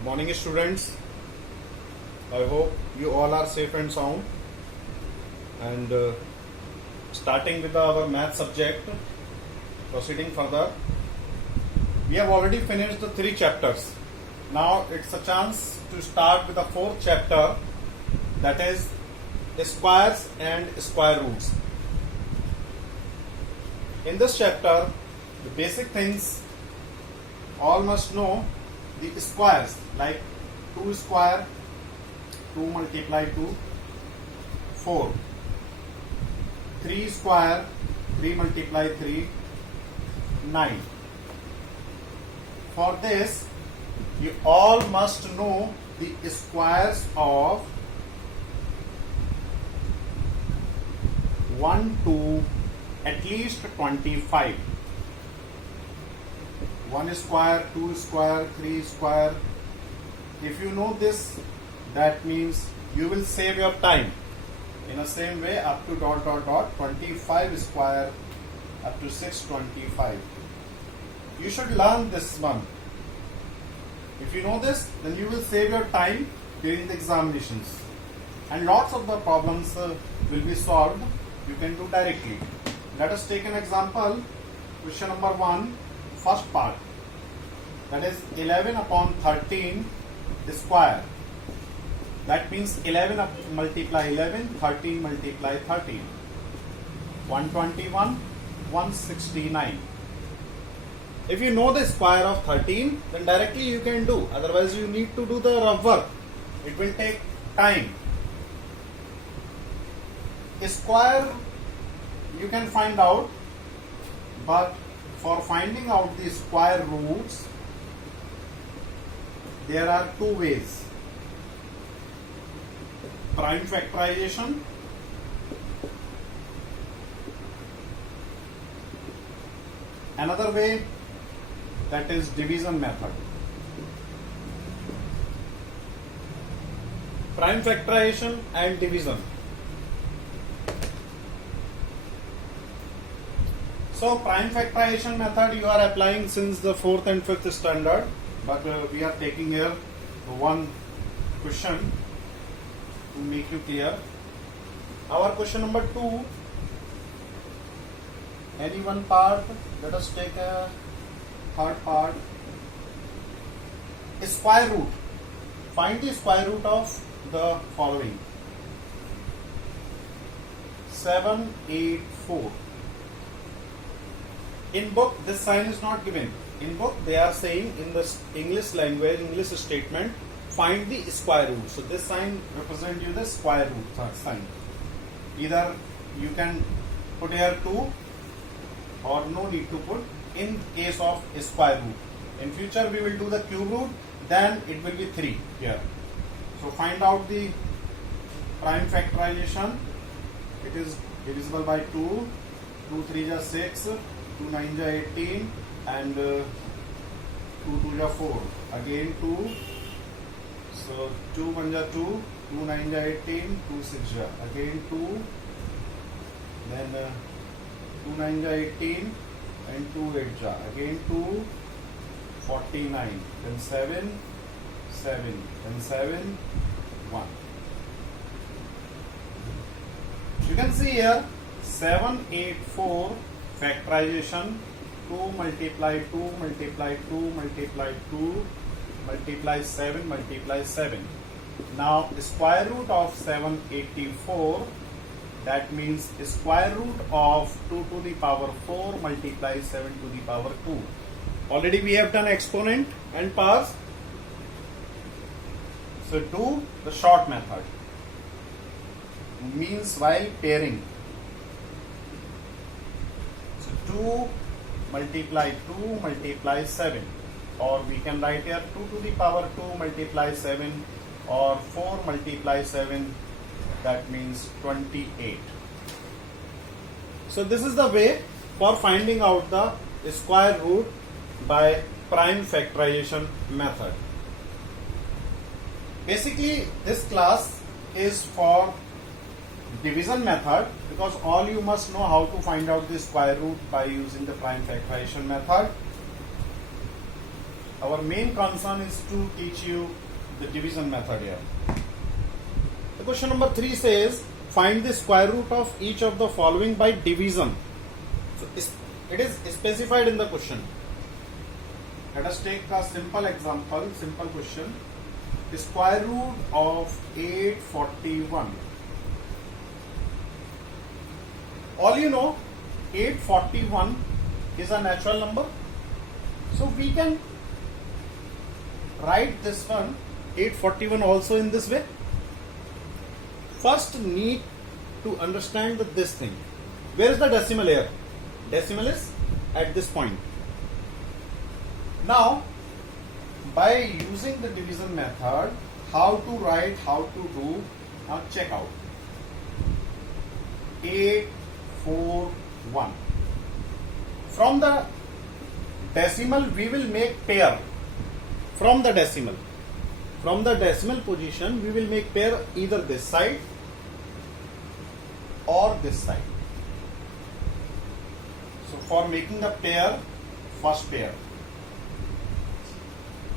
Good morning, students. I hope you all are safe and sound. And starting with our math subject, proceeding further, we have already finished the 3 chapters. Now it's a chance to start with the 4th chapter, that is squares and square roots. In this chapter, the basic things all must know. The squares, like 2 square, 2 multiply 2, 4. 3 square, 3 multiply 3, 9. For this, you all must know the squares of 1 to at least 25. 1 square, 2 square, 3 square. If you know this, that means you will save your time. In the same way, up to 25 square, up to 625. You should learn this one. If you know this, then you will save your time during the examinations. And lots of the problems will be solved. You can do directly. Let us take an example. Question number 1. First part, that is 11 upon 13 square. That means 11 multiply 11, 13 multiply 13. 121, 169. If you know the square of 13, then directly you can do. Otherwise, you need to do the rough work. It will take time. A square you can find out, but for finding out the square roots, there are 2 ways. Prime factorization another way, that is division method. Prime factorization and division. So prime factorization method you are applying since the 4th and 5th standard, but we are taking here one question to make you clear. Our question number 2, any one part. Let us take a third part. Square root. Find the square root of the following. 784. In book, this sign is not given. In book, they are saying in the English language, English statement, find the square root. So this sign represents you the square root sign. Either you can put here 2 or no need to put in case of square root. In future, we will do the cube root, then it will be 3 here. So find out the prime factorization. It is divisible by 2. 2 3 is 6. 2 9 is 18, and 2 2 is 4. Again 2. So 2 1 is 2. 2 9 is 18. 2 6 is again 2. Then 2 9 is 18, and 2 8 is again 2. 49. Then 7 7. Then 7 1. You can see here 784 factorization. 2 multiply 2 multiply 2 multiply 2 multiply 7 multiply 7. Now square root of 784, that means square root of 2 to the power 4 multiply 7 to the power 2. Already we have done exponent and powers. So do the short method, means while pairing. 2 multiply 2 multiply 7, or we can write here 2 to the power 2 multiply 7, or 4 multiply 7, that means 28. So this is the way for finding out the square root by prime factorization method. Basically, this class is for division method, because all you must know how to find out the square root by using the prime factorization method. our main concern is to teach you the division method here. The question number 3 says, find the square root of each of the following by division. So it is specified in the question. Let us take a simple example, simple question. The square root of 841. All you know, 841 is a natural number. So we can write this one 841 also in this way. First need to understand this thing. Where is the decimal here? Decimal is at this point. Now, by using the division method, how to write, how to do, now check out. 841. From the decimal, we will make pair. From the decimal position, we will make pair either this side or this side. So for making the pair, first pair.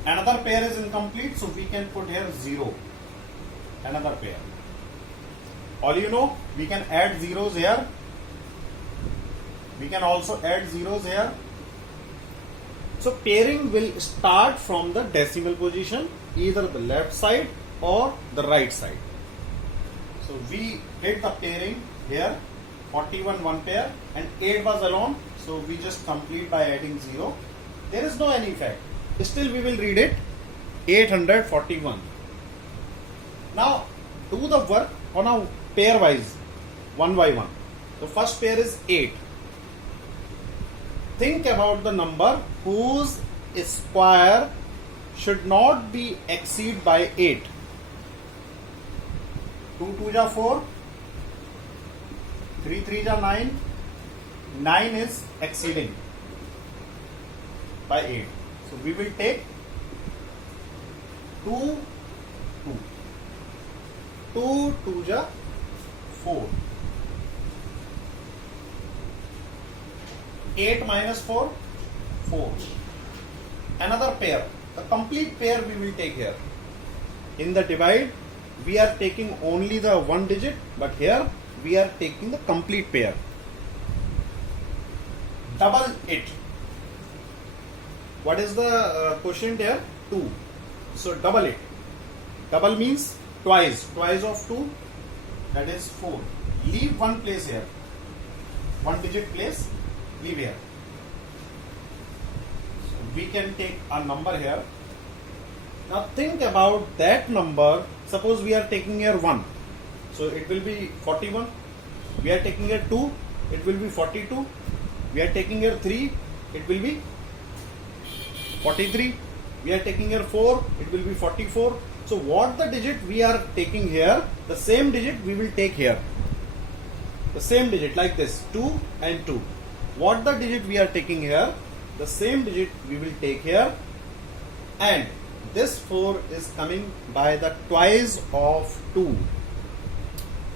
Another pair is incomplete, so we can put here 0. Another pair. All you know, we can add zeros here. We can also add zeros here. So pairing will start from the decimal position, either the left side or the right side. So we hit the pairing here, 41 one pair and 8 was alone. So we just complete by adding 0. There is no any fact. Still we will read it 841. Now do the work on a pair wise, one by one. The first pair is 8. Think about the number whose square should not be exceed by 8. 2 2 ja 4, 3 3 ja 9, 9 is exceeding by 8. So we will take 2 2. 2 2 ja 4. 8 minus 4, 4. Another pair, the complete pair we will take here. In the divide, we are taking only the one digit, but here we are taking the complete pair. Double it. What is the quotient here? 2. So double it. Double means twice. Twice of 2, that is 4. Leave one place here. One digit place. Leave here. So we can take a number here. Now think about that number. Suppose we are taking here 1. So it will be 41. We are taking here 2. It will be 42. We are taking here 3. It will be 43. We are taking here 4. It will be 44. So what the digit we are taking here, the same digit we will take here. The same digit like this, 2 and 2. What the digit we are taking here, the same digit we will take here, and this 4 is coming by the twice of 2.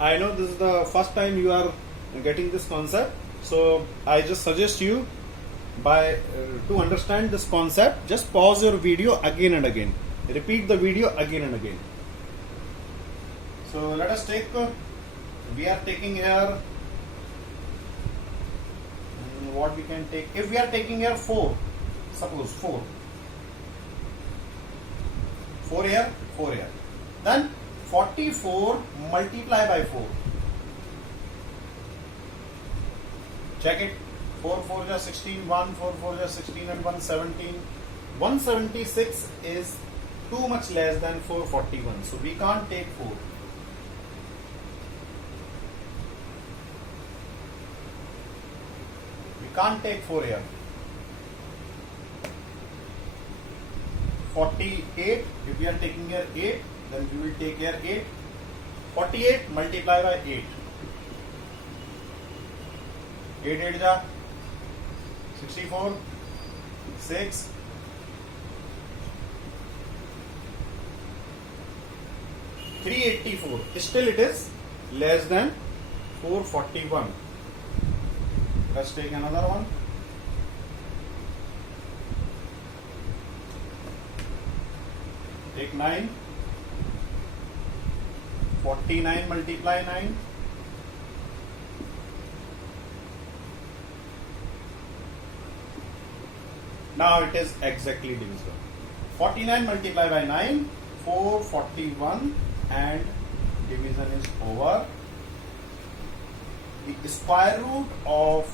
I know this is the first time you are getting this concept, so I just suggest you to understand this concept, just pause your video again and again. Repeat the video again and again. So let us take, we are taking here, what we can take, if we are taking here 4, suppose 4 here, 4 here, then 44 multiply by 4. Check it. 4 4 is 16, 1 4 4 is 16 and 1 17. 176 is too much less than 441, so we can't take 4. We can't take 4 here. 48, if we are taking here 8, then we will take here 8. 48 multiply by 8. 8 8 ja 64, 6, 384. Still it is less than 441. Let's take another one. Take 9. 49 multiply 9. Now it is exactly divisible. 49 multiplied by 9, 441, and division is over. The square root of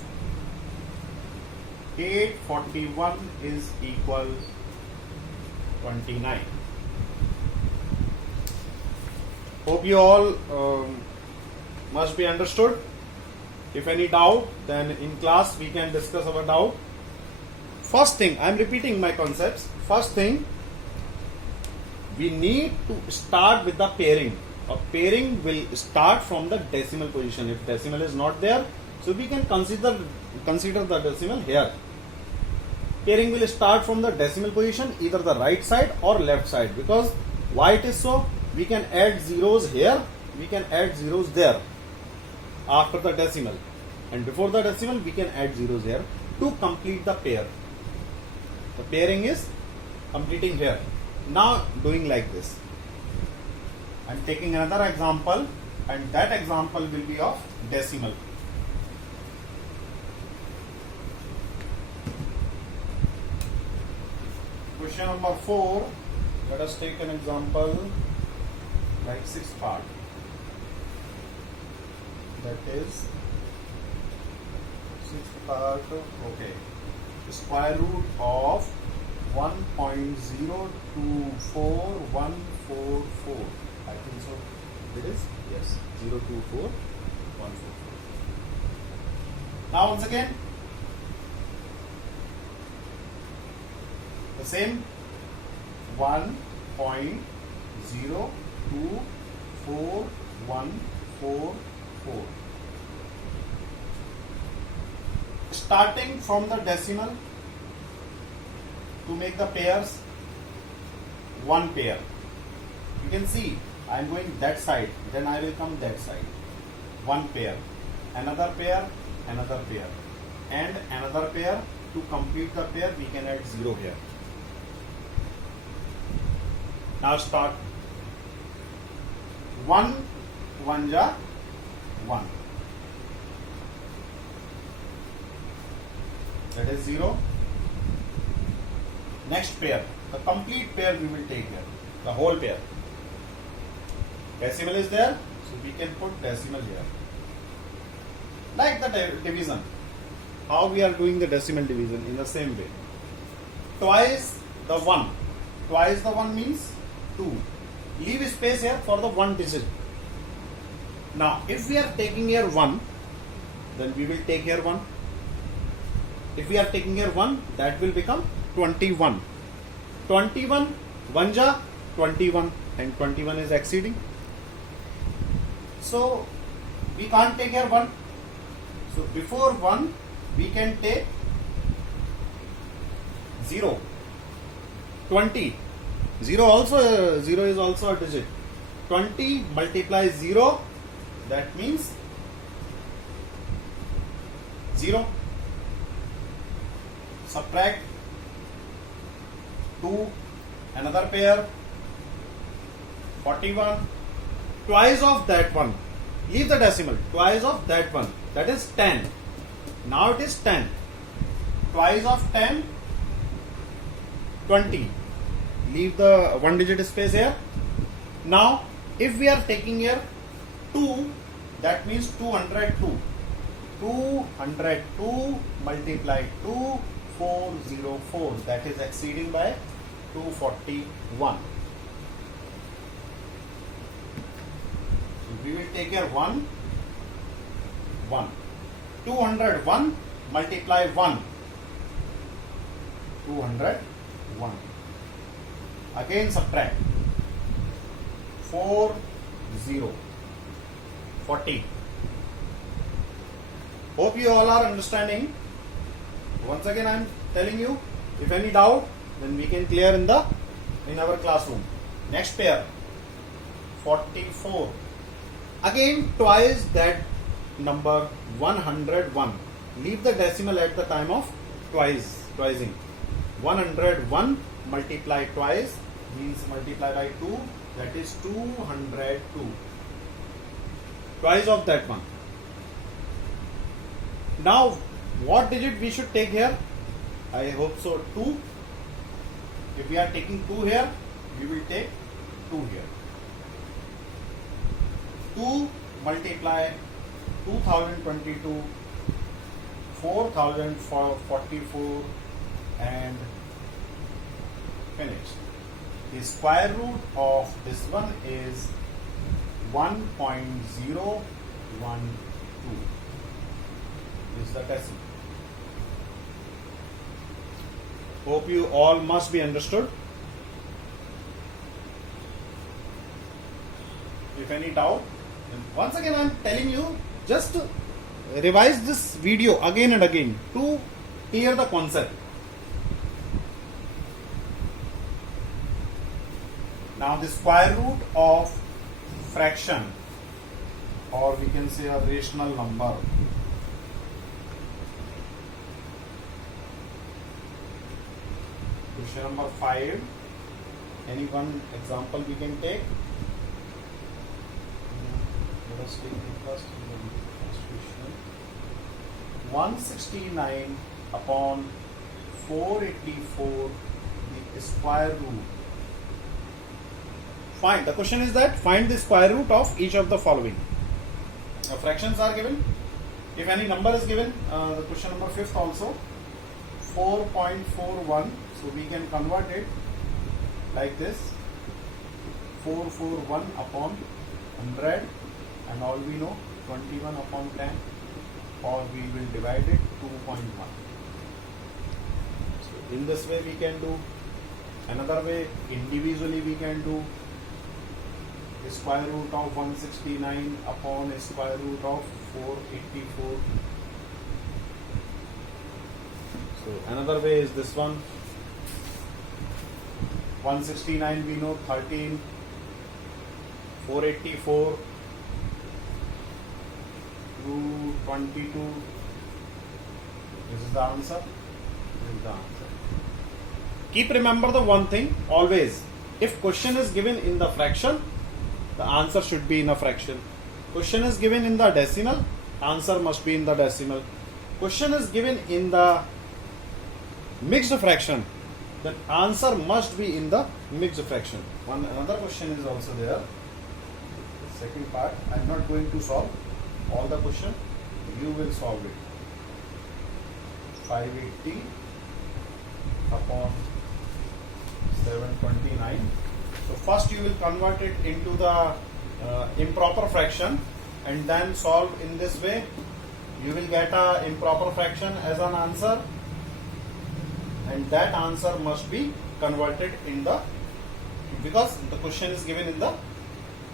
841 is equal 29. Hope you all must be understood. If any doubt, then in class we can discuss our doubt. First thing, I am repeating my concepts. First thing, we need to start with the pairing. A pairing will start from the decimal position. If decimal is not there, so we can consider the decimal here. Pairing will start from the decimal position, either the right side or left side. Because why it is so? We can add zeros here, we can add zeros there after the decimal, and before the decimal we can add zeros here to complete the pair. The pairing is completing here. Now doing like this. I am taking another example, and that example will be of decimal. Question number 4. Let us take an example like 6th part. That is 6th part. Okay. Square root of 1.024144. I think so. It is? Yes. 024144. Now once again, the same 1.024144. Starting from the decimal, to make the pairs, one pair. You can see I am going that side, then I will come that side. One pair, another pair, another pair, and another pair. To complete the pair, we can add 0 here. Now start. 1 ja 1. That is 0. Next pair, the complete pair we will take here, the whole pair. Decimal is there, so we can put decimal here. Like the division. How we are doing the decimal division? In the same way. Twice the 1. Twice the 1 means 2. Leave space here for the 1 digit. Now, if we are taking here 1, then we will take here 1. If we are taking here 1, that will become 21. 21, 1 ja 21, and 21 is exceeding. So, we can't take here 1. So, before 1, we can take 0. 20. 0 is also a digit. 20 multiply 0, that means 0. Subtract 2, another pair, 41, twice of that one. Leave the decimal, twice of that one, that is 10. Now it is 10. Twice of 10, 20. Leave the 1 digit space here. Now, if we are taking here 2, that means 202. 202 multiply 2, 404. That is exceeding by 241. So we will take here 1, 1. 201 multiply 1. 201. Again subtract. 4, 0. 40. Hope you all are understanding. Once again I am telling you, if any doubt, then we can clear in our classroom. Next pair, 44. Again twice that number, 101. Leave the decimal at the time of twising. 101 multiply twice, means multiply by 2, that is 202. Twice of that one. Now, what digit we should take here? I hope so 2. If we are taking 2 here, we will take 2 here. 2 multiply 2022, 4044 and finish. The square root of this one is 1.012. This is the decimal. Hope you all must be understood. If any doubt, once again I am telling you, just revise this video again and again to clear the concept. Now the square root of fraction, or we can say a rational number, question number 5. Any one example we can take. Let us take the first question. 169 upon 484, the square root. Find. The question is that find the square root of each of the following. Fractions are given. If any number is given, the question number 5th also, 4.41. So we can convert it like this: 441 upon 100, and all we know 21 upon 10, or we will divide it 2.1. So in this way we can do. Another way, individually we can do. Square root of 169 upon square root of 484. So another way is this one. 169 we know 13, 484 to 22. This is the answer. This is the answer. Keep remember the one thing always. If question is given in the fraction, the answer should be in a fraction. Question is given in the decimal, answer must be in the decimal. Question is given in the mixed fraction, the answer must be in the mixed fraction. Another question is also there. The second part, I am not going to solve all the question. You will solve it. 580 upon 729. So first you will convert it into the improper fraction and then solve in this way. You will get a improper fraction as an answer, and that answer must be converted in the, because the question is given in the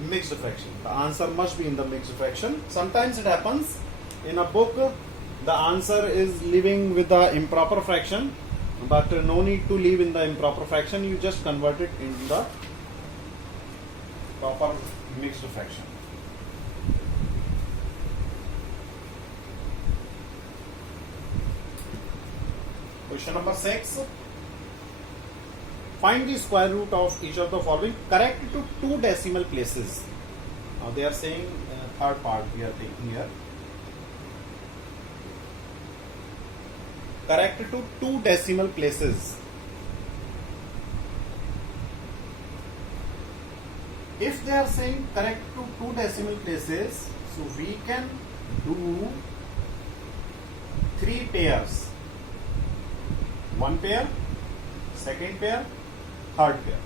mixed fraction. The answer must be in the mixed fraction. Sometimes it happens in a book the answer is leaving with the improper fraction, but no need to leave in the improper fraction. You just convert it into the proper mixed fraction. Question number 6. Find the square root of each of the following. Correct to 2 decimal places. Now they are saying third part we are taking here. Correct to 2 decimal places. If they are saying correct to 2 decimal places, so we can do 3 pairs. 1 pair, second pair, third pair.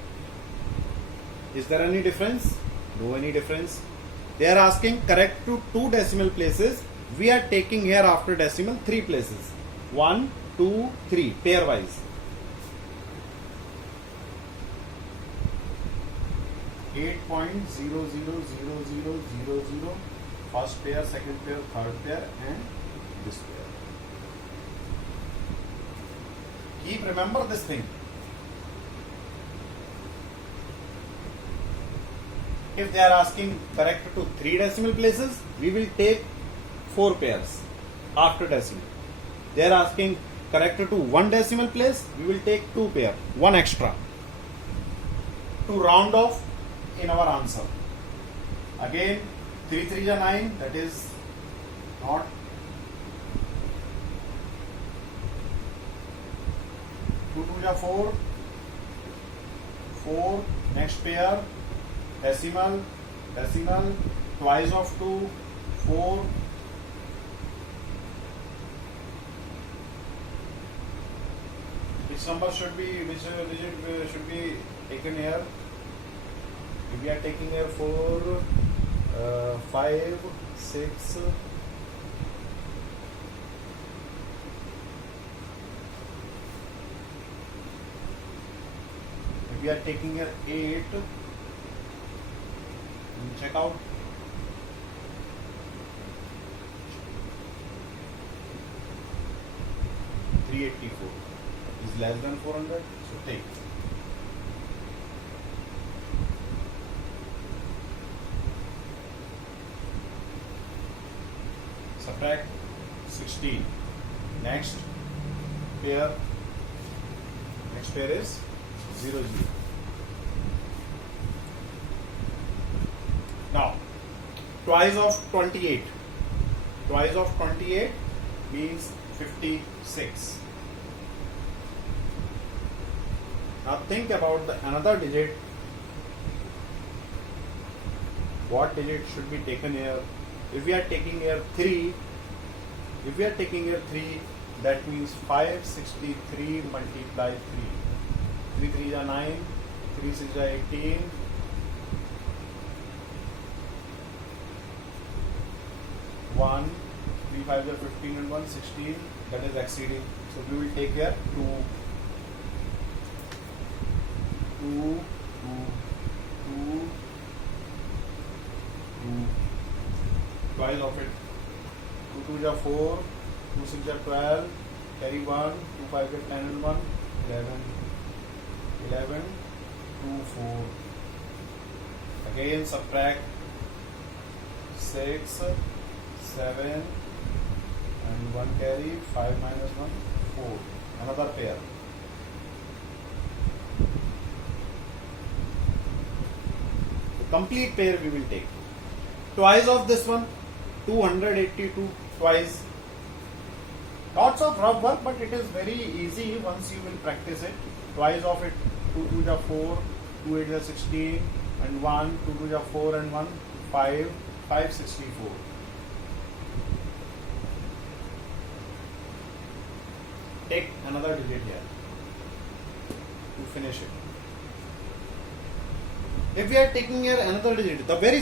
Is there any difference? No any difference. They are asking correct to 2 decimal places. We are taking here after decimal 3 places. 1, 2, 3 pairwise. 8.000000, first pair, second pair, third pair, and this pair. Keep remember this thing. If they are asking correct to 3 decimal places, we will take 4 pairs after decimal. They are asking correct to 1 decimal place, we will take 2 pair, 1 extra. to round off in our answer. Again, 3 3 are 9, that is not. 2 2 are 4, 4, next pair, decimal, decimal, twice of 2, 4, which number should be, which digit should be taken here? If we are taking here 4, 5, 6, if we are taking here 8, check out. $384 is less than 400, so take. Subtract 16. Next pair is 0 0. Now twice of 28. Twice of 28 means 56. Now think about the another digit. What digit should be taken here? If we are taking here 3, that means 563 multiply 3. 3 3 are 9, 3 6 are 18. 1, 3 5 are 15 and 1 16. That is exceeding. So we will take here 2. 2, 2, 2, 2. Twice of it. 2 2 are 4, 2 6 are 12, carry 1, 2 5 are 10 and 1, 11, 11, 2 4. Again subtract 6, 7 and 1 carry, 5 minus 1, 4. Another pair. The complete pair we will take. Twice of this one, 282 twice. Lots of rough work, but it is very easy once you will practice it. Twice of it, 2 2 are 4, 2 8 are 16, and 1, 2 2 are 4 and 1, 5, 564. Take another digit here to finish it. If we are taking here another digit, the very